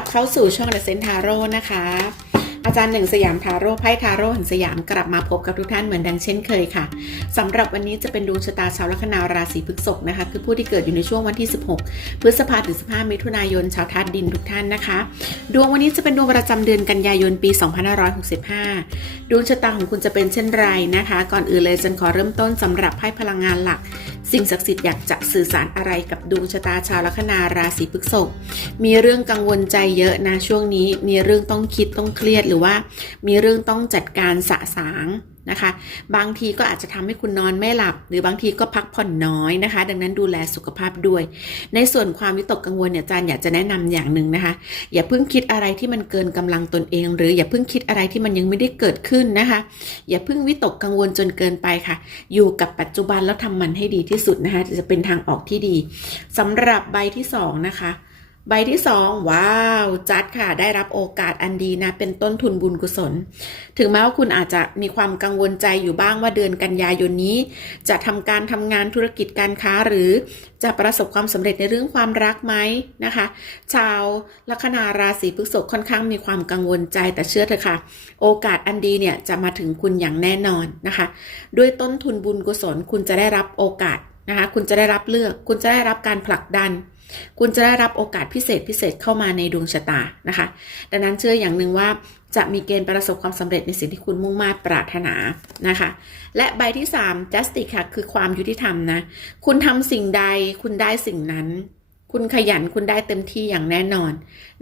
รับเข้าสู่ช่องเดอะเซนทาโร่นะคะ อาจารย์หนึ่งสยามทาโร่ไพ่ทาโร่แห่งสยามกลับมาพบกับทุกท่านเหมือนดังเช่นเคยค่ะสำหรับวันนี้จะเป็นดวงชะตาชาวลัคนาราศีพฤษภนะคะ คือผู้ที่เกิดอยู่ในช่วงวันที่ 16 พฤษภาถึง 15 มิถุนายนชาวธาตุดินทุกท่านนะคะ ดวงวันนี้จะเป็นดวงประจำเดือนกันยายนปี 2565 ดวงชะตาของคุณจะเป็นเช่นไรนะคะ ก่อนอื่นเลยจันขอเริ่มต้นสำหรับไพ่พลังงานหลัก สิ่งศักดิ์สิทธิ์อยากจะสื่อสารอะไรกับดวงชะตาชาวลัคนาราศีพฤษภมีเรื่องกังวลใจเยอะนะช่วงนี้ มีเรื่องต้องคิดต้องเครียดหรือว่า มีเรื่องต้องจัดการสะสาง นะคะ บางทีก็อาจจะทำให้คุณนอนไม่หลับ หรือบางทีก็พักผ่อนน้อยนะคะ ดังนั้นดูแลสุขภาพด้วย ในส่วนความวิตกกังวลเนี่ยอาจารย์อยากจะแนะนำอย่างหนึ่งนะคะ อย่าเพิ่งคิดอะไรที่มันเกินกำลังตนเอง หรืออย่าเพิ่งคิดอะไรที่มันยังไม่ได้เกิดขึ้นนะคะ อย่าเพิ่งวิตกกังวลจนเกินไปค่ะ อยู่กับปัจจุบันแล้วทำมันให้ดีที่สุดนะคะจะเป็นทางออกที่ดีสำหรับใบที่สองนะคะ ใบที่สองว้าว จัดค่ะ ได้รับโอกาสอันดีนะ เป็นต้นทุนบุญกุศล ถึงแม้ว่าคุณอาจจะมีความกังวลใจอยู่บ้างว่าเดือนกันยายนนี้ จะทำการทำงานธุรกิจการค้าหรือจะประสบความสำเร็จในเรื่องความรักไหมนะคะ ชาวลัคนาราศีพฤษภค่อนข้างมีความกังวลใจแต่เชื่อเถอะค่ะ โอกาสอันดีเนี่ยจะมาถึงคุณอย่างแน่นอนนะคะ ด้วยต้นทุนบุญกุศลคุณจะได้รับโอกาสนะคะ คุณจะได้รับเลือก คุณจะได้รับการผลักดัน คุณจะได้รับโอกาสพิเศษพิเศษเข้ามาในดวงชะตานะคะ ดังนั้นเชื่ออย่างหนึ่งว่าจะมีเกณฑ์ประสบความสำเร็จในสิ่งที่คุณมุ่งมา่ปรารถนานะคะ และใบที่ 3 justice ค่ะคือความยุติธรรมนะ คุณทำสิ่งใดคุณได้สิ่งนั้น คุณขยันคุณได้เต็มที่อย่างแน่นอน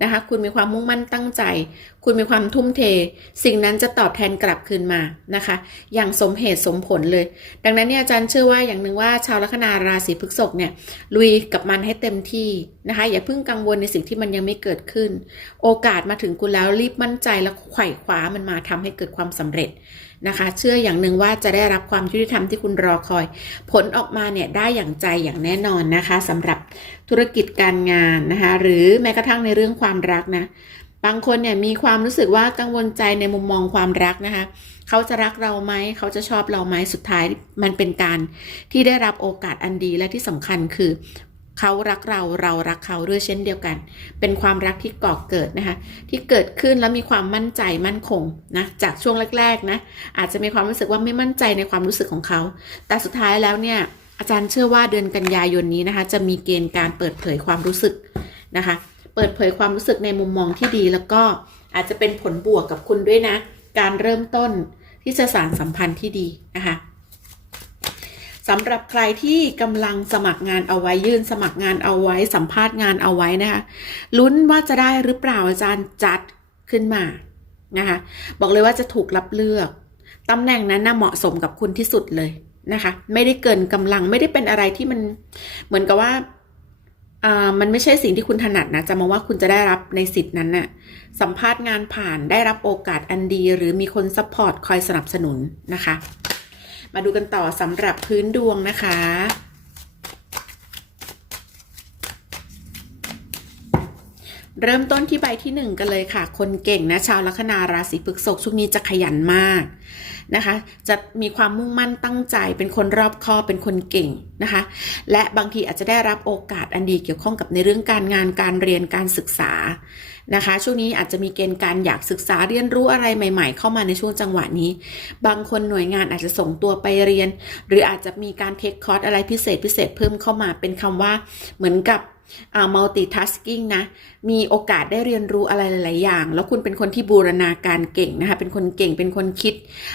นะคะ คุณมีความมุ่งมั่นตั้งใจ คุณมีความทุ่มเท สิ่งนั้นจะตอบแทนกลับคืนมานะคะ อย่างสมเหตุสมผลเลย ดังนั้นเนี่ยอาจารย์เชื่อว่าอย่างหนึ่งว่าชาวลัคนาราศีพฤษภเนี่ยลุยกับมันให้เต็มที่นะคะ อย่าเพิ่งกังวลในสิ่งที่มันยังไม่เกิดขึ้น โอกาสมาถึงคุณแล้วรีบมั่นใจแล้วไขว่คว้ามันมาทำให้เกิดความสำเร็จ นะคะ เชื่ออย่างหนึ่งว่าจะได้รับความยุติธรรมที่คุณรอคอย ผลออกมาเนี่ยได้อย่างใจอย่างแน่นอนนะคะสำหรับธุรกิจการงานนะคะ หรือแม้กระทั่งในเรื่องความรักนะบางคนเนี่ยมีความรู้สึกว่ากังวลใจในมุมมองความรักนะคะ เขาจะรักเราไหม เขาจะชอบเราไหม สุดท้ายมันเป็นการที่ได้รับโอกาสอันดีและที่สำคัญคือ เขารักเราเรารักเขาด้วยเช่นเดียวกัน เป็นความรักที่ก่อเกิดนะคะ ที่เกิดขึ้นแล้วมีความมั่นใจมั่นคงนะจากช่วงแรกๆนะอาจจะมีความรู้สึกว่าไม่มั่นใจในความรู้สึกของเขา แต่สุดท้ายแล้วเนี่ยอาจารย์เชื่อว่าเดือนกันยายนนี้นะคะ จะมีเกณฑ์การเปิดเผยความรู้สึกนะคะ เปิดเผยความรู้สึกในมุมมองที่ดี แล้วก็อาจจะเป็นผลบวกกับคุณด้วยนะ การเริ่มต้นที่จะสานสัมพันธ์ที่ดีนะคะ สำหรับใครที่กำลังสมัครงานเอาไว้ยื่นสมัครงานเอาไว้ สัมภาษณ์งานเอาไว้นะคะลุ้นว่าจะได้หรือเปล่าอาจารย์จัดขึ้นมานะคะบอกเลยว่าจะถูกรับเลือกตำแหน่งนั้นน่ะเหมาะสมกับคุณที่สุดเลยนะคะ ไม่ได้เกินกำลังไม่ได้เป็นอะไรที่มันเหมือนกับว่ามันไม่ใช่สิ่งที่คุณถนัดนะจะมองว่าคุณจะได้รับในสิทธินั้นน่ะสัมภาษณ์งานผ่านได้รับโอกาสอันดี หรือมีคนซัพพอร์ตคอยสนับสนุนนะคะ มาดูกันต่อสำหรับพื้นดวงนะคะ เริ่มต้นที่ใบที่หนึ่งกันเลยค่ะ คนเก่งนะชาวลัคนาราศีพฤษภช่วงนี้จะขยันมาก นะคะ จะมีความมุ่งมั่นตั้งใจ เป็นคนรอบคอบเป็นคนเก่งนะคะ และบางทีอาจจะได้รับโอกาสอันดีเกี่ยวข้องกับในเรื่องการงานการเรียนการศึกษานะคะ ช่วงนี้อาจจะมีเกณฑ์การอยากศึกษาเรียนรู้อะไรใหม่ ๆ เข้ามาในช่วงจังหวะนี้ บางคนหน่วยงานอาจจะส่งตัวไปเรียน หรืออาจจะมีการเทคคอร์สอะไรพิเศษพิเศษเพิ่มเข้ามาเป็นคำว่าเหมือนกับ multitasking นะ มีโอกาสได้เรียนรู้อะไรหลาย ๆ อย่าง แล้วคุณเป็นคนที่บูรณาการเก่งนะคะ เป็นคนเก่ง เป็นคนคิด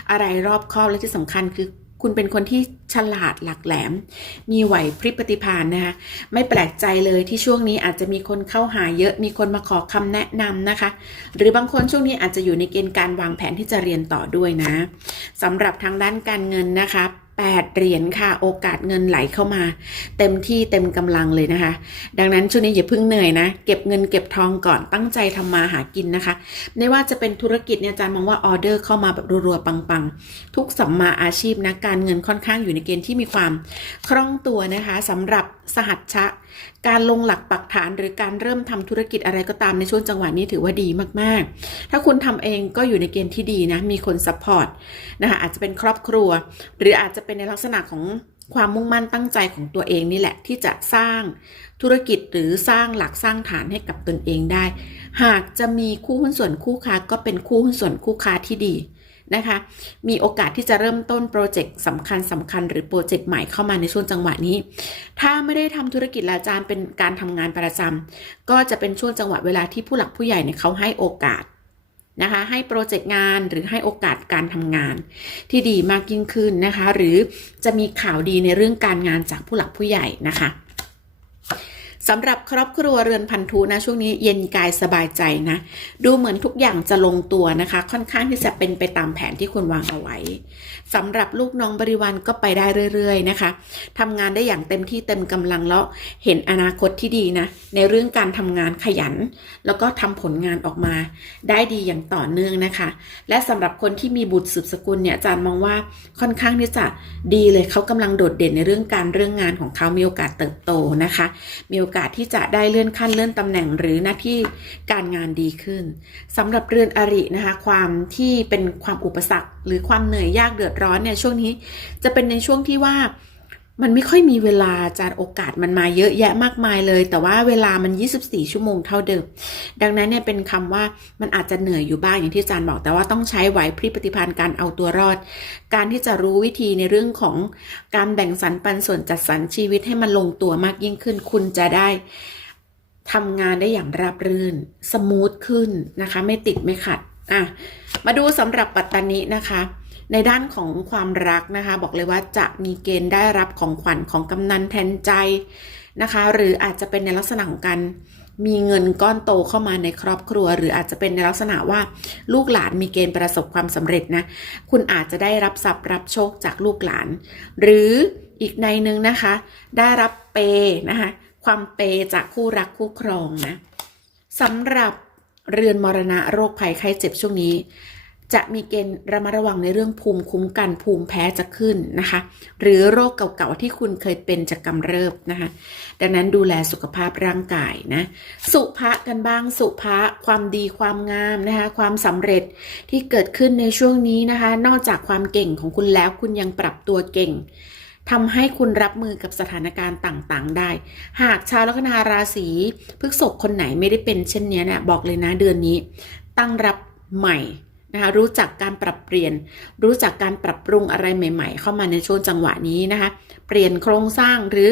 อะไรรอบคอบ และที่สำคัญคือคุณเป็นคนที่ฉลาดหลักแหลม มีไหวพริบปฏิภาณนะคะ ไม่แปลกใจเลยที่ช่วงนี้อาจจะมีคนเข้าหาเยอะ มีคนมาขอคำแนะนำนะคะ หรือบางคนช่วงนี้อาจจะอยู่ในเกณฑ์การวางแผนที่จะเรียนต่อด้วยนะสำหรับทางด้านการเงินนะคะ 8 เหรียญค่ะ โอกาสเงินไหลเข้ามา เต็มที่เต็มกำลังเลยนะคะ ดังนั้นช่วงนี้อย่าเพิ่งเหนื่อยนะ เก็บเงินเก็บทองก่อนตั้งใจทำมาหากินนะคะ ไม่ว่าจะเป็นธุรกิจเนี่ยอาจารย์มองว่าออเดอร์เข้ามาแบบรัวๆปังๆ ทุกสัมมาอาชีพนะการเงินค่อนข้างอยู่ในเกณฑ์ที่มีความคล่องตัวนะคะสำหรับสหัชชะ การลงหลักปักฐานหรือการเริ่มทำธุรกิจอะไรก็ตามในช่วงจังหวะนี้ถือว่าดีมากๆ ถ้าคุณทำเองก็อยู่ในเกณฑ์ที่ดีนะมีคนซัพพอร์ตนะคะอาจจะเป็นครอบครัว หรืออาจจะเป็นในลักษณะของความมุ่งมั่นตั้งใจของตัวเองนี่แหละ ที่จะสร้างธุรกิจหรือสร้างหลักสร้างฐานให้กับตนเองได้ หากจะมีคู่หุ้นส่วนคู่ค้าก็เป็นคู่หุ้นส่วนคู่ค้าที่ดีนะคะ มีโอกาสที่จะเริ่มต้นโปรเจกต์สำคัญสำคัญหรือโปรเจกต์ใหม่เข้ามาในช่วงจังหวะนี้ ถ้าไม่ได้ทำธุรกิจละอาจารย์เป็นการทำงานประจำก็จะเป็นช่วงจังหวะเวลาที่ผู้หลักผู้ใหญ่เนี่ยเขาให้โอกาส นะคะ ให้โปรเจกต์งานหรือให้โอกาสการทำงาน ที่ดีมากยิ่งขึ้นนะคะ หรือจะมีข่าวดีในเรื่องการงานจากผู้หลักผู้ใหญ่นะคะ สำหรับครอบครัวเรือนพันธุนะช่วงนี้เย็นกายสบายใจนะ ดูเหมือนทุกอย่างจะลงตัวนะคะ ค่อนข้างที่จะเป็นไปตามแผนที่คุณวางเอาไว้สำหรับลูกน้องบริวารก็ไปได้เรื่อยๆนะคะทำงานได้อย่างเต็มที่เต็มกำลังแล้วเห็นอนาคตที่ดีนะ ในเรื่องการทำงานขยัน แล้วก็ทำผลงานออกมา ได้ดีอย่างต่อเนื่องนะคะ และสำหรับคนที่มีบุตรสืบสกุลเนี่ยอาจารย์มองว่าค่อนข้างที่จะดีเลยเขากำลังโดดเด่นในเรื่องการเรื่องงานของเขามีโอกาสเติบโตนะคะ มีโอกาสที่จะได้เลื่อนขั้นเลื่อนตำแหน่งหรือหน้าที่การงานดีขึ้นสำหรับเรือนอรินะคะ ความที่เป็นความอุปสรรค หรือความเหนื่อยยากเดือดร้อนเนี่ยช่วงนี้จะเป็นในช่วงที่ว่า มันไม่ค่อยมีเวลาจารโอกาสมันมาเยอะแยะมากมายเลย แต่ว่าเวลามัน 24 ชั่วโมงเท่าเดิม ดังนั้นเนี่ยเป็นคำว่ามันอาจจะเหนื่อยอยู่บ้างอย่างที่จารย์บอก แต่ว่าต้องใช้ไหวพริบปฏิภาณการเอาตัวรอด การที่จะรู้วิธีในเรื่องของการแบ่งสรรปันส่วนจัดสรรชีวิตให้มันลงตัวมากยิ่งขึ้น คุณจะได้ทำงานได้อย่างราบรื่น สมูทขึ้นนะคะ ไม่ติดไม่ขัดอะมาดูสำหรับปัตตานีนะคะ ในด้านของความรักนะคะ บอกเลยว่าจะมีเกณฑ์ได้รับของขวัญของกำนันแทนใจนะคะ หรืออาจจะเป็นในลักษณะของการมีเงินก้อนโตเข้ามาในครอบครัว หรืออาจจะเป็นในลักษณะว่าลูกหลานมีเกณฑ์ประสบความสำเร็จนะคุณอาจจะได้รับทรัพย์รับโชคจากลูกหลาน หรืออีกในนึงนะคะ ได้รับเปนะคะความเปจากคู่รักคู่ครองนะสำหรับเรือนมรณะโรคภัยไข้เจ็บช่วงนี้ จะมีเกณฑ์ระมัดระวังในเรื่องภูมิคุ้มกันภูมิแพ้จะขึ้นนะคะ หรือโรคเก่าๆที่คุณเคยเป็นจะกำเริบนะคะ ดังนั้นดูแลสุขภาพร่างกายนะ สุภะกันบ้างสุภะความดีความงามนะคะ ความสำเร็จที่เกิดขึ้นในช่วงนี้นะคะ นอกจากความเก่งของคุณแล้วคุณยังปรับตัวเก่งทำให้คุณรับมือกับสถานการณ์ต่างๆ ได้ หากชาวลัคนาราศีพฤษภคนไหนไม่ได้เป็นเช่นนี้เนี่ยบอกเลยนะเดือนนี้ ตั้งรับใหม่ นะคะรู้จักการปรับเปลี่ยน รู้จักการปรับปรุงอะไรใหม่ ๆ เข้ามาในช่วงจังหวะนี้นะคะ เปลี่ยนโครงสร้างหรือ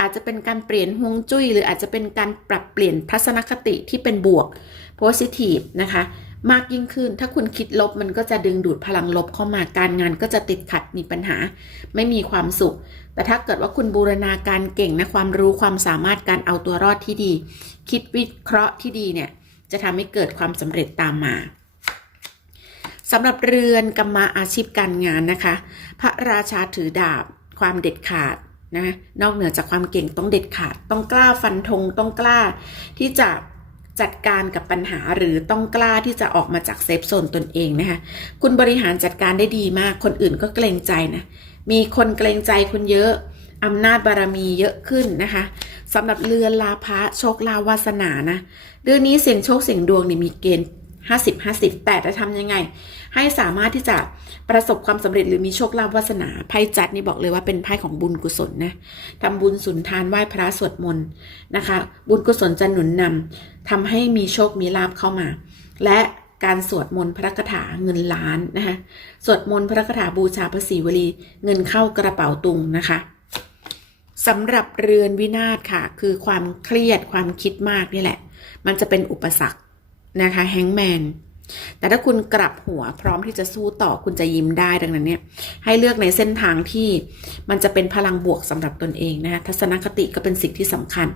อาจจะเป็นการเปลี่ยนฮวงจุ้ย หรืออาจจะเป็นการปรับเปลี่ยนทัศนคติที่เป็นบวก positive นะคะ มากยิ่งขึ้น ถ้าคุณคิดลบมันก็จะดึงดูดพลังลบเข้ามาการงานก็จะติดขัดมีปัญหา ไม่มีความสุข แต่ถ้าเกิดว่าคุณบูรณาการเก่งนะความรู้ความสามารถการเอาตัวรอดที่ดี คิดวิเคราะห์ที่ดีเนี่ยจะทำให้เกิดความสำเร็จตามมา สำหรับเรือนกรรมาอาชีพการงานนะคะ พระราชาถือดาบความเด็ดขาดนะนอกเหนือจากความเก่งต้องเด็ดขาด ต้องกล้าฟันธงต้องกล้าที่จะจัดการกับปัญหาหรือต้องกล้าที่จะออกมาจากเซฟโซนตนเองนะคะ คุณบริหารจัดการได้ดีมาก คนอื่นก็เกรงใจนะมีคนเกรงใจคุณเยอะอำนาจบารมีเยอะขึ้นนะคะสำหรับเรือนลาภะโชคลาวาสนานะเรื่องนี้เสียงโชคเสี่ยงดวงนี่มีเกณฑ์ 50 50 แต่จะทำยังไง ให้สามารถที่จะประสบความสำเร็จหรือมีโชคลาภวาสนาไพ่จัดนี่บอกเลยว่าเป็นไพ่ของบุญกุศลนะทำบุญสุนทานไหว้พระสวดมนต์นะคะ บุญกุศลจะหนุนนำทำให้มีโชคมีลาภเข้ามา และการสวดมนต์พระคาถาเงินล้านนะคะสวดมนต์พระคาถาบูชาพระศรีวลี เงินเข้ากระเป๋าตุงนะคะสำหรับเรือนวินาศค่ะ คือความเครียดความคิดมากนี่แหละ มันจะเป็นอุปสรรค นะคะแฮงแมนแต่ถ้าคุณกลับหัวพร้อมที่จะสู้ต่อคุณจะยิ้มได้ดังนั้นเนี่ยให้เลือกในเส้นทางที่มันจะเป็นพลังบวกสำหรับตนเองนะคะทัศนคติก็เป็นสิ่งที่สำคัญ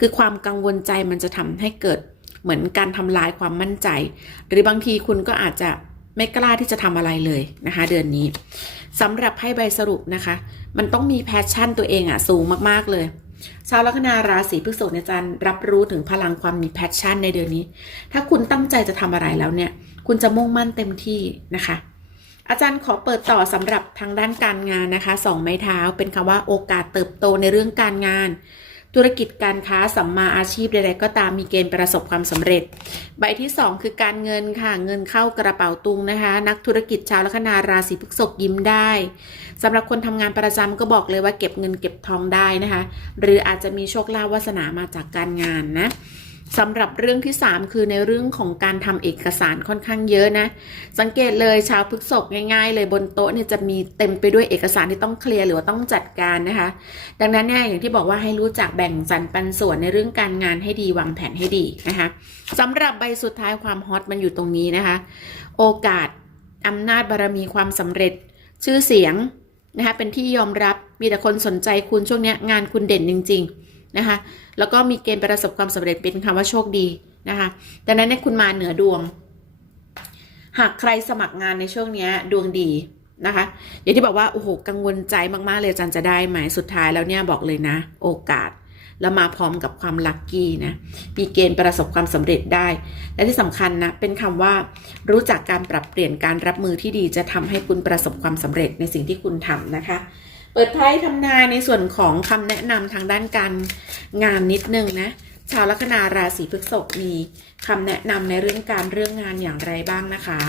คือความกังวลใจมันจะทำให้เกิดเหมือนการทำลายความมั่นใจ หรือบางทีคุณก็อาจจะไม่กล้าที่จะทำอะไรเลยนะคะเดือนนี้สำหรับให้ใบสรุปนะคะ มันต้องมีแพชชั่นตัวเองอะสูงมากๆเลย ชาวลัคนาราศีพฤษภเนี่ยจันรับรู้ถึงพลังความมีแพชชั่นในเดือนนี้ ถ้าคุณตั้งใจจะทำอะไรแล้วเนี่ย คุณจะมุ่งมั่นเต็มที่นะคะ อาจารย์ขอเปิดต่อสำหรับทางด้านการงานนะคะสองไม้เท้าเป็นคำว่าโอกาสเติบโตในเรื่องการงาน ธุรกิจการค้าสัมมาอาชีพใดๆก็ตามมีเกณฑ์ประสบความสำเร็จ ใบที่ 2 คือการเงินค่ะ เงินเข้ากระเป๋าตุงนะคะ นักธุรกิจชาวลัคนาราศีพฤษภยิ้มได้สำหรับคนทำงานประจำก็บอกเลยว่าเก็บเงินเก็บทองได้นะคะ หรืออาจจะมีโชคลาภวาสนามาจากการงานนะ สำหรับเรื่องที่ 3 คือในเรื่องของการทำเอกสารค่อนข้างเยอะนะ สังเกตเลยชาวพฤษภง่าย ๆ เลยบนโต๊ะเนี่ยจะมีเต็มไปด้วยเอกสารที่ต้องเคลียร์หรือว่าต้องจัดการนะคะ ดังนั้นเนี่ยอย่างที่บอกว่าให้รู้จักแบ่งสรรปันส่วนในเรื่องการงานให้ดีวางแผนให้ดีนะคะสำหรับใบสุดท้ายความฮอตมันอยู่ตรงนี้นะคะ โอกาสอำนาจบารมีความสำเร็จชื่อเสียงนะคะเป็นที่ยอมรับมีแต่คนสนใจคุณช่วงนี้งานคุณเด่นจริง ๆ นะคะแล้วก็มีเกณฑ์ประสบความสำเร็จเป็นคำว่าโชคดีนะคะดังนั้นเนี่ยคุณมาเหนือดวง หากใครสมัครงานในช่วงนี้ดวงดีนะคะอย่างที่บอกว่าโอ้โหกังวลใจมากๆเลยจันจะได้ไหมสุดท้ายแล้วเนี่ยบอกเลยนะ โอกาสแล้วมาพร้อมกับความลัคกี้นะมีเกณฑ์ประสบความสำเร็จได้ และที่สำคัญนะเป็นคำว่า รู้จักการปรับเปลี่ยนการรับมือที่ดีจะทำให้คุณประสบความสำเร็จในสิ่งที่คุณทำนะคะ เปิดไพ่ทำนายในส่วนของคำแนะนำทางด้านการงานนิดนึงนะ ชาวลัคนาราศีพฤษภมีคำแนะนำในเรื่องการเรื่องงานอย่างไรบ้างนะคะ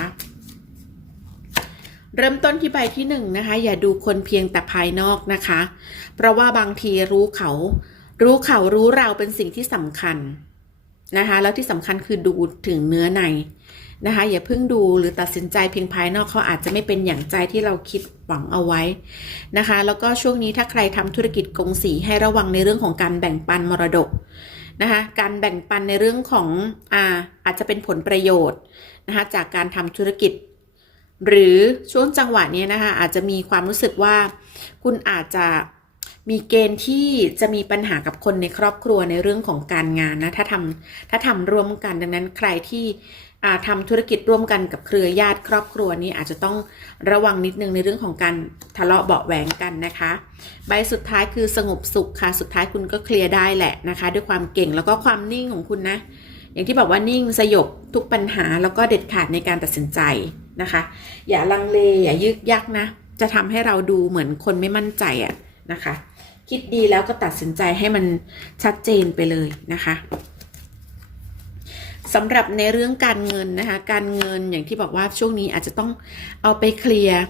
เริ่มต้นที่ใบที่หนึ่งนะคะ อย่าดูคนเพียงแต่ภายนอกนะคะ เพราะว่าบางทีรู้เขา รู้เขารู้เราเป็นสิ่งที่สำคัญนะคะ แล้วที่สำคัญคือดูถึงเนื้อใน นะคะ อย่าเพิ่งดูหรือตัดสินใจเพียงภายนอกเขาอาจจะไม่เป็นอย่างใจที่เราคิดหวังเอาไว้นะคะ แล้วก็ช่วงนี้ถ้าใครทำธุรกิจกงสีให้ระวังในเรื่องของการแบ่งปันมรดกนะคะการแบ่งปันในเรื่องของอ่าอาจจะเป็นผลประโยชน์นะคะจากการทำธุรกิจ หรือช่วงจังหวะนี้นะคะอาจจะมีความรู้สึกว่าคุณอาจจะมีเกณฑ์ที่จะมีปัญหากับคนในครอบครัวในเรื่องของการงานนะถ้าทำถ้าทำร่วมกันดังนั้นใครที่ทำธุรกิจร่วมกันกับเครือญาติครอบครัวนี้อาจจะต้องระวังนิดนึงในเรื่องของการทะเลาะเบาแหวงกันนะคะ ใบสุดท้ายคือสงบสุขค่ะ สุดท้ายคุณก็เคลียร์ได้แหละนะคะ ด้วยความเก่งแล้วก็ความนิ่งของคุณนะ อย่างที่บอกว่านิ่งสยบทุกปัญหาแล้วก็เด็ดขาดในการตัดสินใจนะคะ อย่าลังเลอย่ายึกยักนะ จะทำให้เราดูเหมือนคนไม่มั่นใจอะนะคะ คิดดีแล้วก็ตัดสินใจให้มันชัดเจนไปเลยนะคะ สำหรับในเรื่องการเงินนะคะ การเงินอย่างที่บอกว่าช่วงนี้อาจจะต้องเอาไปเคลียร์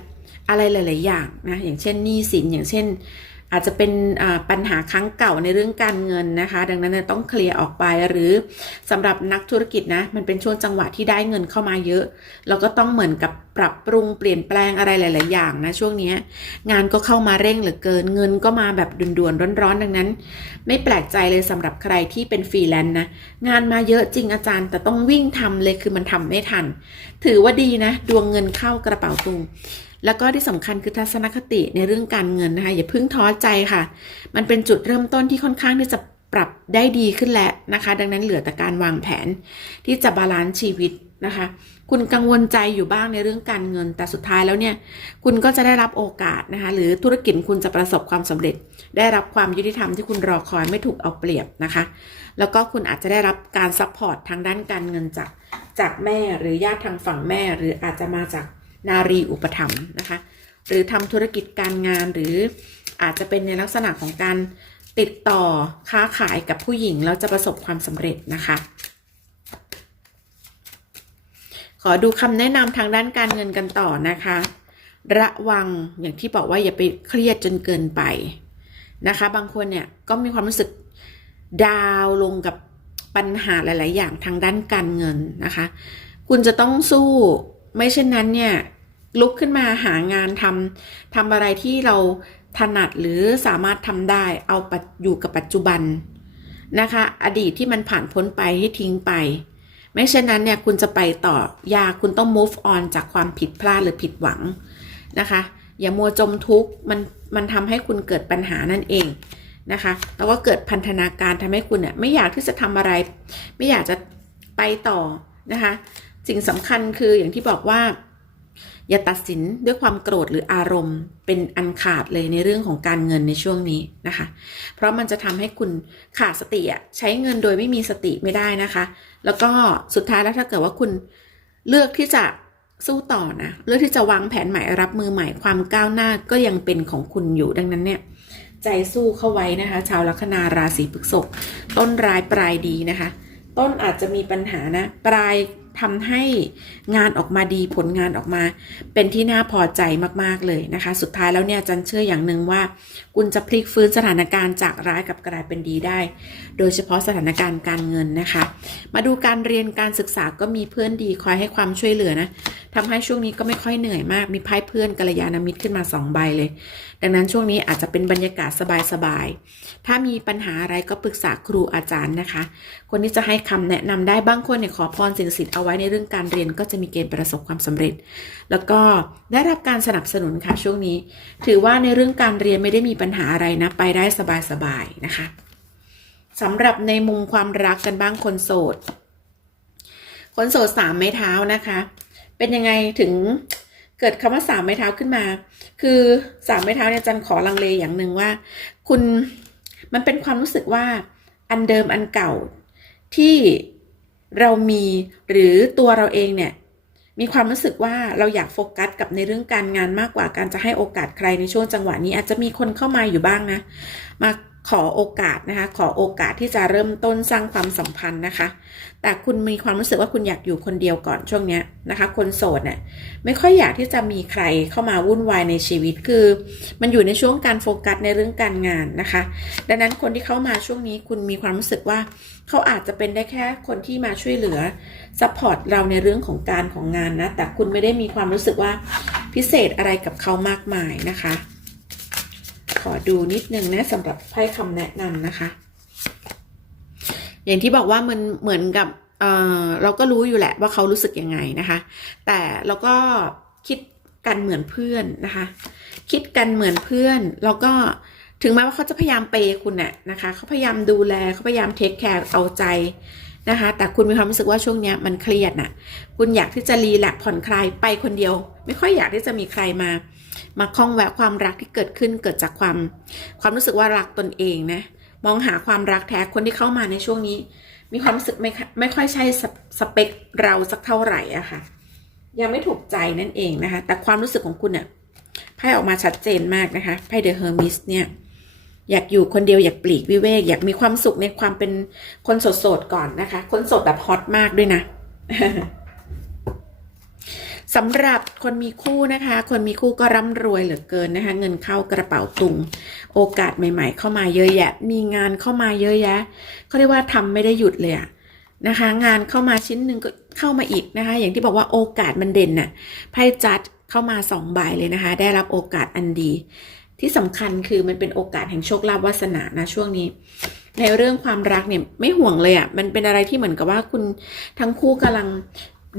อะไรหลาย ๆ อย่างนะ อย่างเช่นหนี้สิน อย่างเช่น อาจจะเป็นปัญหาครั้งเก่าในเรื่องการเงินนะคะ ดังนั้นต้องเคลียร์ออกไปหรือสำหรับนักธุรกิจนะ มันเป็นช่วงจังหวะที่ได้เงินเข้ามาเยอะ เราก็ต้องเหมือนกับ ปรับปรุงเปลี่ยนแปลงอะไรหลาย ๆ อย่างนะช่วงนี้งานก็เข้ามาเร่งเหลือเกินเงินก็มาแบบด่วนๆร้อนๆดังนั้น ไม่แปลกใจเลยสำหรับใครที่เป็นฟรีแลนซ์นะงานมาเยอะจริงอาจารย์ แต่ต้องวิ่งทำเลยคือมันทำไม่ทัน ถือว่าดีนะ ดวงเงินเข้ากระเป๋าตุงแล้วก็ที่สำคัญคือทัศนคติในเรื่องการเงินนะคะอย่าเพิ่งท้อใจค่ะ มันเป็นจุดเริ่มต้นที่ค่อนข้างที่จะปรับได้ดีขึ้นแล้วนะคะ ดังนั้นเหลือแต่การวางแผนที่จะบาลานซ์ชีวิต นะคะ คุณกังวลใจอยู่บ้างในเรื่องการเงิน แต่สุดท้ายแล้วเนี่ย คุณก็จะได้รับโอกาสนะคะ หรือธุรกิจคุณจะประสบความสำเร็จ ได้รับความยุติธรรมที่คุณรอคอยไม่ถูกเอาเปรียบนะคะ แล้วก็คุณอาจจะได้รับการซัพพอร์ตทางด้านการเงินจากจากแม่หรือญาติทางฝั่งแม่ หรืออาจจะมาจากนารีอุปถัมภ์นะคะ หรือทำธุรกิจการงานหรืออาจจะเป็นในลักษณะของการติดต่อค้าขายกับผู้หญิงแล้วจะประสบความสำเร็จนะคะ ขอดูคำแนะนำทางด้านการเงินกันต่อนะคะ ระวังอย่างที่บอกว่าอย่าไปเครียดจนเกินไปนะคะ บางคนเนี่ยก็มีความรู้สึกดาวลงกับปัญหาหลาย ๆ อย่างทางด้านการเงินนะคะ คุณจะต้องสู้ไม่เช่นนั้นเนี่ยลุกขึ้นมาหางานทำทำอะไรที่เราถนัดหรือสามารถทำได้เอาอยู่กับปัจจุบันนะคะ อดีตที่มันผ่านพ้นไปให้ทิ้งไป ไม่เช่นนั้นเนี่ยคุณจะไปต่อยากคุณต้อง move on จากความผิดพลาดหรือผิดหวังนะคะ อย่ามัวจมทุกข์มันมันทำให้คุณเกิดปัญหานั่นเองนะคะ แล้วก็เกิดพันธนาการทำให้คุณเนี่ยไม่อยากที่จะทำอะไร ไม่อยากจะไปต่อนะคะ สิ่งสำคัญคืออย่างที่บอกว่า อย่าตัดสินด้วยความโกรธหรืออารมณ์ เป็นอันขาดเลยในเรื่องของการเงินในช่วงนี้นะคะ เพราะมันจะทำให้คุณขาดสติอะใช้เงินโดยไม่มีสติไม่ได้นะคะ แล้วก็สุดท้ายแล้วถ้าเกิดว่าคุณเลือกที่จะสู้ต่อนะเลือกที่จะวางแผนใหม่รับมือใหม่ความก้าวหน้าก็ยังเป็นของคุณอยู่ดังนั้นเนี่ยใจสู้เข้าไว้นะคะ ชาวลัคนาราศีพฤษภต้นร้ายปลายดีนะคะ ต้นอาจจะมีปัญหานะ ปลาย ทำให้งานออกมาดีผลงานออกมา เป็นที่น่าพอใจมากๆเลยนะคะ สุดท้ายแล้วเนี่ยจันเชื่ออย่างหนึ่งว่า คุณจะพลิกฟื้นสถานการณ์จากร้ายกับกลายเป็นดีได้ โดยเฉพาะสถานการณ์การเงินนะคะ มาดูการเรียนการศึกษาก็มีเพื่อนดีคอยให้ความช่วยเหลือนะทำให้ช่วงนี้ก็ไม่ค่อยเหนื่อยมากมีไพ่เพื่อนกัลยาณมิตรขึ้นมาสองใบเลยดังนั้นช่วงนี้อาจจะเป็นบรรยากาศสบายๆ ถ้ามีปัญหาอะไรก็ปรึกษาครูอาจารย์นะคะ คนที่จะให้คำแนะนำได้บางคนเนี่ยขอพรสิ่งศักดิ์สิทธิ์เอาไว้ในเรื่องการเรียนก็จะมีเกณฑ์ประสบความสำเร็จ แล้วก็ได้รับการสนับสนุนค่ะช่วงนี้ ถือว่าในเรื่องการเรียนไม่ได้มีปัญหาอะไรนะไปได้สบายๆนะคะสำหรับในมุมความรักกันบ้างคนโสด คนโสดสามไม้เท้านะคะ เป็นยังไงถึง เกิดคำว่าสามไม้เท้าขึ้นมา คือสามไม้เท้าเนี่ยจันขอลังเลอย่างหนึ่งว่า คุณมันเป็นความรู้สึกว่าอันเดิมอันเก่าที่เรามีหรือตัวเราเองเนี่ยมีความรู้สึกว่าเราอยากโฟกัสกับในเรื่องการงานมากกว่าการจะให้โอกาสใครในช่วงจังหวะนี้ อาจจะมีคนเข้ามาอยู่บ้างนะ มา ขอโอกาสนะคะ ขอโอกาสที่จะเริ่มต้นสร้างความสัมพันธ์นะคะ แต่คุณมีความรู้สึกว่าคุณอยากอยู่คนเดียวก่อนช่วงเนี้ยนะคะ คนโสดเนี่ยไม่ค่อยอยากที่จะมีใครเข้ามาวุ่นวายในชีวิตคือ มันอยู่ในช่วงการโฟกัสในเรื่องการงานนะคะ ดังนั้นคนที่เข้ามาช่วงนี้คุณมีความรู้สึกว่าเขาอาจจะเป็นได้แค่คนที่มาช่วยเหลือซัพพอร์ตเราในเรื่องของการของงานนะแต่คุณไม่ได้มีความรู้สึกว่าพิเศษอะไรกับเขามากมายนะคะ อดูนิดนึงนะสำหรับไพ่คำแนะนำนะคะ อย่างที่บอกว่ามันเหมือนกับเออเราก็รู้อยู่แหละว่าเขารู้สึกยังไงนะคะ แต่เราก็คิดกันเหมือนเพื่อนนะคะ คิดกันเหมือนเพื่อนแล้วก็ถึงแม้ว่าเขาจะพยายามเปย์คุณน่ะนะคะเขาพยายามดูแลเขาพยายามเทคแคร์เอาใจนะคะ แต่คุณมีความรู้สึกว่าช่วงนี้มันเครียดน่ะ คุณอยากที่จะรีแลกผ่อนคลายไปคนเดียว ไม่ค่อยอยากที่จะมีใครมา มาคล้องแวะความรักที่เกิดขึ้นเกิดจากความ ความรู้สึกว่ารักตนเองนะ มองหาความรักแท้คนที่เข้ามาในช่วงนี้ มีความรู้สึกไม่ไม่ค่อยใช่สเปสเปคเราสักเท่าไหร่อะค่ะ ยังไม่ถูกใจนั่นเองนะคะ แต่ความรู้สึกของคุณเนี่ยไพ่ออกมาชัดเจนมากนะคะไพ่เดอะเฮอร์มิสเนี่ยอยากอยู่คนเดียวอยากปลีกวิเวกอยากมีความสุขในความเป็นคนโสดๆก่อนนะคะ คนโสดแบบฮอตมากด้วยนะ สำหรับคนมีคู่นะคะ คนมีคู่ก็ร่ำรวยเหลือเกินนะคะ เงินเข้ากระเป๋าตุง โอกาสใหม่ ๆ เข้ามาเยอะแยะ มีงานเข้ามาเยอะแยะเขาเรียกว่าทำไม่ได้หยุดเลยอะนะคะ งานเข้ามาชิ้นหนึ่งก็เข้ามาอีกนะคะ อย่างที่บอกว่าโอกาสมันเด่นน่ะไพ่จัดเข้ามาสองใบเลยนะคะ ได้รับโอกาสอันดี ที่สำคัญคือมันเป็นโอกาสแห่งโชคลาภวาสนานะช่วงนี้ในเรื่องความรักเนี่ยไม่ห่วงเลยอะ่ะ มันเป็นอะไรที่เหมือนกับว่าคุณทั้งคู่กำลัง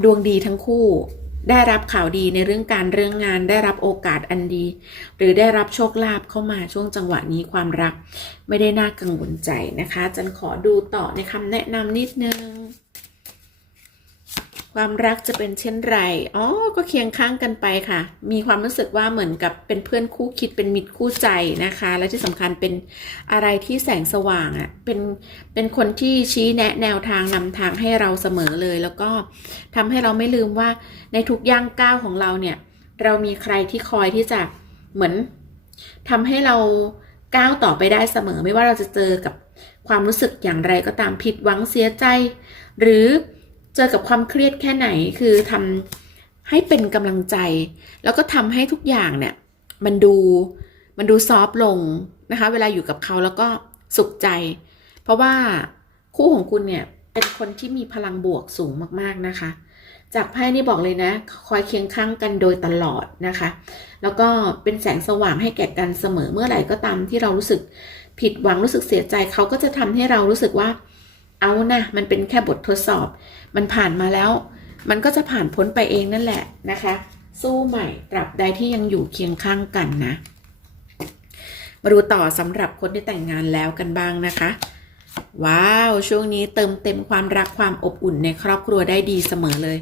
ดวงดีทั้งคู่ ได้รับข่าวดีในเรื่องการเรื่องงานได้รับโอกาสอันดี หรือได้รับโชคลาภเข้ามาช่วงจังหวะนี้ความรัก ไม่ได้น่ากังวลใจนะคะจันขอดูต่อในคำแนะนำนิดนึง ความรักจะเป็นเช่นไร อ๋อ ก็เคียงข้างกันไปค่ะ มีความรู้สึกว่าเหมือนกับเป็นเพื่อนคู่คิดเป็นมิตรคู่ใจนะคะ และที่สำคัญเป็นอะไรที่แสงสว่างอะ่ะ เป็น เป็นคนที่ชี้แนะแนวทางนำทางให้เราเสมอเลย แล้วก็ทำให้เราไม่ลืมว่าในทุกย่างก้าวของเราเนี่ย เรามีใครที่คอยที่จะเหมือนทำให้เราก้าวต่อไปได้เสมอ ไม่ว่าเราจะเจอกับความรู้สึกอย่างไรก็ตามผิดหวังเสียใจ หรือ เจอกับความเครียดแค่ไหนคือทำให้เป็นกำลังใจ แล้วก็ทำให้ทุกอย่างเนี่ย มันดูมันดูซอฟต์ลงนะคะ เวลาอยู่กับเขาแล้วก็สุขใจ เพราะว่าคู่ของคุณเนี่ยเป็นคนที่มีพลังบวกสูงมากๆนะคะ จากไพ่นี่บอกเลยนะ คอยเคียงข้างกันโดยตลอดนะคะ แล้วก็เป็นแสงสว่างให้แก่กันเสมอเมื่อไหร่ก็ตามที่เรารู้สึกผิดหวังรู้สึกเสียใจเขาก็จะทำให้เรารู้สึกว่า เอานะมันเป็นแค่บททดสอบ มันผ่านมาแล้ว มันก็จะผ่านพ้นไปเองนั่นแหละนะคะ สู้ใหม่ตราบใดที่ยังอยู่เคียงข้างกันนะ มาดูต่อสำหรับคนที่แต่งงานแล้วกันบ้างนะคะ ว้าว ช่วงนี้เติมเต็มความรักความอบอุ่นในครอบครัวได้ดีเสมอเลย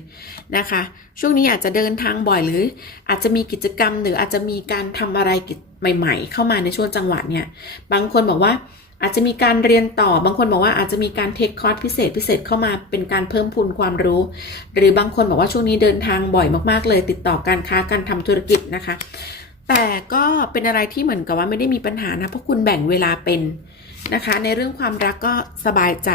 นะคะ ช่วงนี้อาจจะเดินทางบ่อยหรือ อาจจะมีกิจกรรมหรืออาจจะมีการทำอะไรใหม่ ๆ เข้ามาในช่วงจังหวะเนี่ย บางคนบอกว่า อาจจะมีการเรียนต่อบางคนบอกว่าอาจจะมีการเทคคอร์สพิเศษพิเศษเข้ามาเป็นการเพิ่มพูนความรู้ หรือบางคนบอกว่าช่วงนี้เดินทางบ่อยมากๆ เลย ติดต่อการค้าการทำธุรกิจนะคะ แต่ก็เป็นอะไรที่เหมือนกับว่าไม่ได้มีปัญหานะเพราะคุณแบ่งเวลาเป็นนะคะในเรื่องความรักก็สบายใจ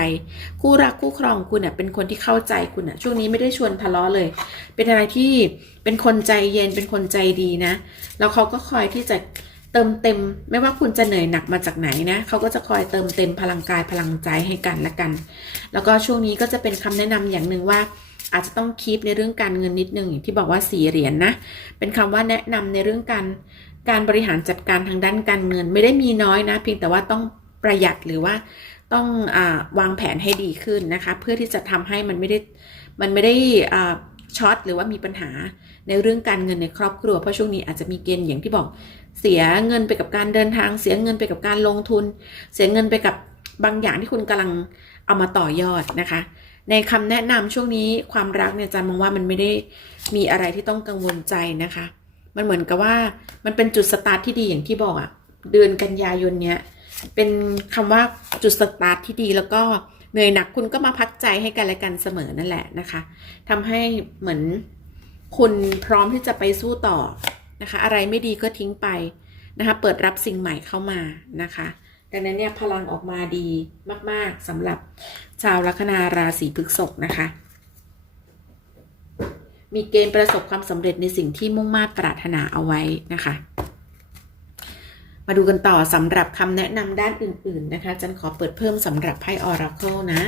คู่รักคู่ครองคุณเนี่ยเป็นคนที่เข้าใจคุณอะช่วงนี้ไม่ได้ชวนทะเลาะเลย เป็นอะไรที่เป็นคนใจเย็นเป็นคนใจดีนะ แล้วเขาก็คอยที่จะ เติมเต็ม ไม่ว่าคุณจะเหนื่อยหนักมาจากไหนนะเขาก็จะคอยเติมเต็มพลังกายพลังใจให้กันและกัน แล้วก็ช่วงนี้ก็จะเป็นคำแนะนำอย่างหนึ่งว่า อาจจะต้องคีปในเรื่องการเงินนิดนึงอย่างที่บอกว่าสีเหรียญนนะเป็นคำว่าแนะนำในเรื่องการการบริหารจัดการทางด้านการเงินไม่ได้มีน้อยนะ เพียงแต่ว่าต้องประหยัดหรือว่าต้องอวางแผนให้ดีขึ้นนะคะ เพื่อที่จะทำให้มันไม่ได้มันไม่ได้ช็อตหรือว่ามีปัญหาในเรื่องการเงินในครอบครัวเพราะช่วงนี้อาจจะมีเกณฑ์อย่างที่บอก เสียเงินไปกับการเดินทาง เสียเงินไปกับการลงทุน เสียเงินไปกับบางอย่างที่คุณกำลังเอามาต่อยอดนะคะ ในคำแนะนำช่วงนี้ความรักเนี่ยจันมองว่ามันไม่ได้มีอะไรที่ต้องกังวลใจนะคะ มันเหมือนกับว่ามันเป็นจุดสตาร์ทที่ดีอย่างที่บอกอะเดือนกันยายนเนี้ยเป็นคำว่าจุดสตาร์ทที่ดีแล้วก็เหนื่อยหนักคุณก็มาพักใจให้กันและกันเสมอนั่นแหละนะคะทำให้เหมือนคุณพร้อมที่จะไปสู้ต่อ นะคะ อะไรไม่ดีก็ทิ้งไปนะคะ เปิดรับสิ่งใหม่เข้ามานะคะ ดังนั้นเนี่ยพลังออกมาดีมาก ๆสำหรับชาวลัคนาราศีพฤษภนะคะ มีเกณฑ์ประสบความสำเร็จในสิ่งที่มุ่งมา่ปรารถนาเอาไว้นะคะ มาดูกันต่อสำหรับคำแนะนำด้านอื่น ๆ นะคะจันขอเปิดเพิ่มสำหรับไพ่ Oracle นะ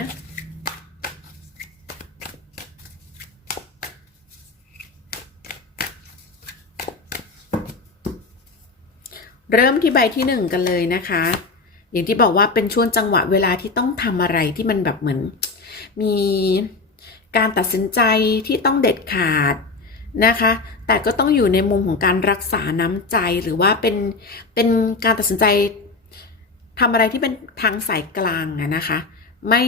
เริ่มที่ใบที่หนึ่งกันเลยนะคะ อย่างที่บอกว่าเป็นช่วงจังหวะเวลาที่ต้องทำอะไรที่มันแบบเหมือน มีการตัดสินใจที่ต้องเด็ดขาดนะคะ แต่ก็ต้องอยู่ในมุมของการรักษาน้ำใจหรือว่าเป็นเป็นการตัดสินใจทำอะไรที่เป็นทางสายกลางนะคะ ไม่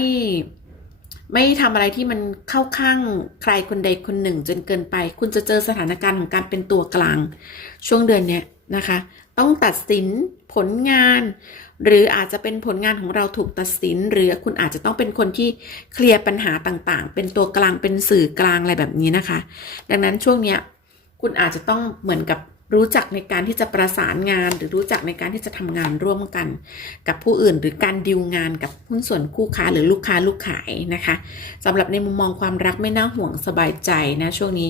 ไม่ทำอะไรที่มันเข้าข้างใครคนใดคนหนึ่งจนเกินไป คุณจะเจอสถานการณ์ของการเป็นตัวกลางช่วงเดือนเนี้ยนะคะ ต้องตัดสินผลงาน หรืออาจจะเป็นผลงานของเราถูกตัดสิน หรือคุณอาจจะต้องเป็นคนที่เคลียร์ปัญหาต่างๆ เป็นตัวกลางเป็นสื่อกลางอะไรแบบนี้นะคะ ดังนั้นช่วงเนี้ยคุณอาจจะต้องเหมือนกับรู้จักในการที่จะประสานงาน หรือรู้จักในการที่จะทำงานร่วมกัน กับผู้อื่น หรือการดิวงานกับหุ้นส่วนคู่ค้าหรือลูกค้าลูกขายนะคะสำหรับในมุมมองความรักไม่น่าห่วงสบายใจนะช่วงนี้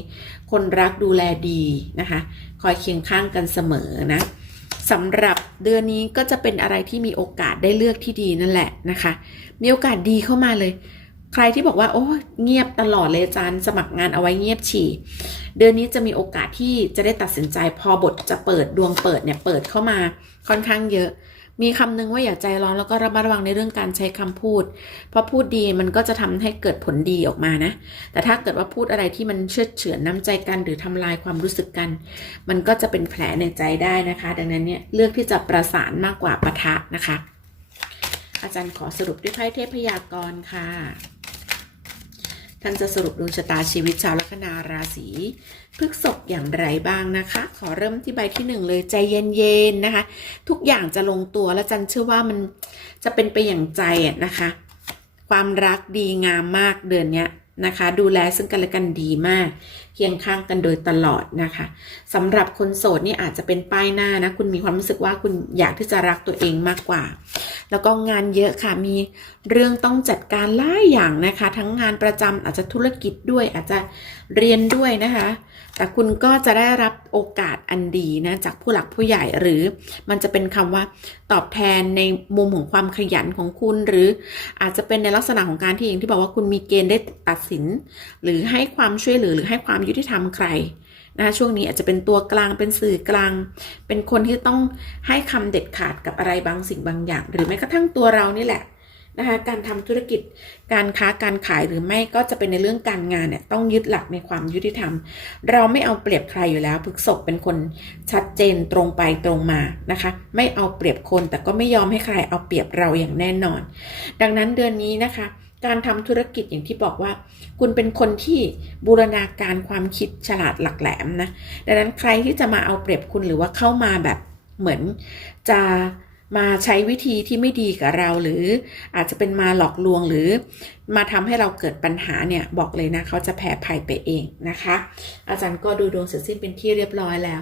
คนรักดูแลดีนะคะ คอยเคียงข้างกันเสมอนะ สำหรับเดือนนี้ก็จะเป็นอะไรที่มีโอกาสได้เลือกที่ดีนั่นแหละนะคะ มีโอกาสดีเข้ามาเลย ใครที่บอกว่า โอ้เงียบตลอดเลยอาจารย์สมัครงานเอาไว้เงียบฉี่ เดือนนี้จะมีโอกาสที่จะได้ตัดสินใจพอบทจะเปิดดวงเปิดเนี่ยเปิดเข้ามาค่อนข้างเยอะ มีคำนึงว่าอย่าใจร้อนแล้วก็ระมัดระวังในเรื่องการใช้คำพูด เพราะพูดดีมันก็จะทำให้เกิดผลดีออกมานะ แต่ถ้าเกิดว่าพูดอะไรที่มันเชื่อเฉือนน้ำใจกันหรือทำลายความรู้สึกกัน มันก็จะเป็นแผลในใจได้นะคะ ดังนั้นเนี่ยเลือกที่จะประสานมากกว่าปะทะนะคะ อาจารย์ขอสรุปด้วยไพ่เทพยากรณ์ค่ะท่านจะสรุปดวงชะตาชีวิตชาวลัคนาราศี พฤกษภอย่างไรบ้างนะคะ ขอเริ่มที่ใบที่หนึ่งเลยใจเย็นๆนะคะ ทุกอย่างจะลงตัวและจันเชื่อว่ามันจะเป็นไปอย่างใจนะคะ ความรักดีงามมากเดือนนี้นะคะ ดูแลซึ่งกันและกันดีมาก เคียงข้างกันโดยตลอดนะคะสำหรับคนโสดนี่อาจจะเป็นป้ายหน้านะ คุณมีความรู้สึกว่าคุณอยากที่จะรักตัวเองมากกว่า แล้วก็งานเยอะค่ะมีเรื่องต้องจัดการหลายอย่างนะคะ ทั้งงานประจำอาจจะธุรกิจด้วยอาจจะเรียนด้วยนะคะ แต่คุณก็จะได้รับโอกาสอันดีนะจากผู้หลักผู้ใหญ่หรือมันจะเป็นคำว่าตอบแทนในมุมของความขยันของคุณ หรืออาจจะเป็นในลักษณะของการที่อย่างที่บอกว่าคุณมีเกณฑ์ได้ตัดสิน หรือให้ความช่วยเหลือหรือให้ความยุติธรรมใคร นะช่วงนี้อาจจะเป็นตัวกลางเป็นสื่อกลาง เป็นคนที่ต้องให้คำเด็ดขาดกับอะไรบางสิ่งบางอย่าง หรือแม้กระทั่งตัวเรานี่แหละนะคะการทำธุรกิจการค้าการขายหรือไม่ก็จะเป็นในเรื่องการงานเนี่ยต้องยึดหลักในความยุติธรรม เราไม่เอาเปรียบใครอยู่แล้วพฤกษบเป็นคนชัดเจนตรงไปตรงมานะคะ ไม่เอาเปรียบคนแต่ก็ไม่ยอมให้ใครเอาเปรียบเราอย่างแน่นอน ดังนั้นเดือนนี้นะคะ การทำธุรกิจอย่างที่บอกว่า คุณเป็นคนที่บูรณาการความคิดฉลาดหลักแหลมนะ ดังนั้นใครที่จะมาเอาเปรียบคุณหรือว่าเข้ามาแบบเหมือนจะ มาใช้วิธีที่ไม่ดีกับเราหรืออาจจะเป็นมาหลอกลวงหรือมาทำให้เราเกิดปัญหาเนี่ยบอกเลยนะเขาจะแผ่ภัยไปเองนะคะ อาจารย์ก็ดูดวงเสร็จสิ้นเป็นที่เรียบร้อยแล้ว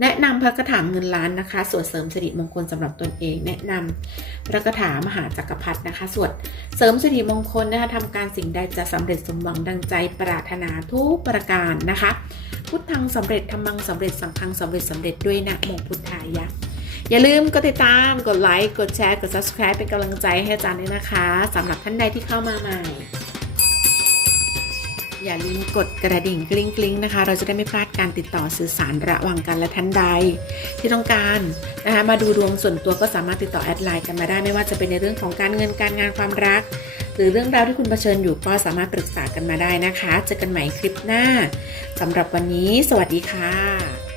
แนะนำพระคาถางเงินล้านนะคะ สวดเสริมสิริมงคลสำหรับตนเอง แนะนำพระคาถามหาจักรพรรดินะคะ สวดเสริมสิริมงคลนะคะทำการสิ่งใดจะสำเร็จสมหวังดังใจปรารถนาทุกประการนะคะ พุทธังสำเร็จธรรมังสำเร็จสังฆังสำเร็จสำเร็จด้วยนะโมพุทธายะ อย่าลืมกดติดตาม กดไลค์ กดแชร์ กด subscribe เป็นกำลังใจให้อาจารย์ด้วยนะคะสำหรับท่านใดที่เข้ามาใหม่ อย่าลืมกดกระดิ่งกลิ้งกลิ้งนะคะ เราจะได้ไม่พลาดการติดต่อสื่อสารระหว่างกันและท่านใด ที่ต้องการนะคะมาดูดวงส่วนตัวก็สามารถติดต่อแอดไลน์กันมาได้ไม่ว่าจะเป็นในเรื่องของการเงินการงานความรัก หรือเรื่องราวที่คุณเผชิญอยู่ก็สามารถปรึกษากันมาได้นะคะ เจอกันใหม่คลิปหน้าสำหรับวันนี้ สวัสดีค่ะ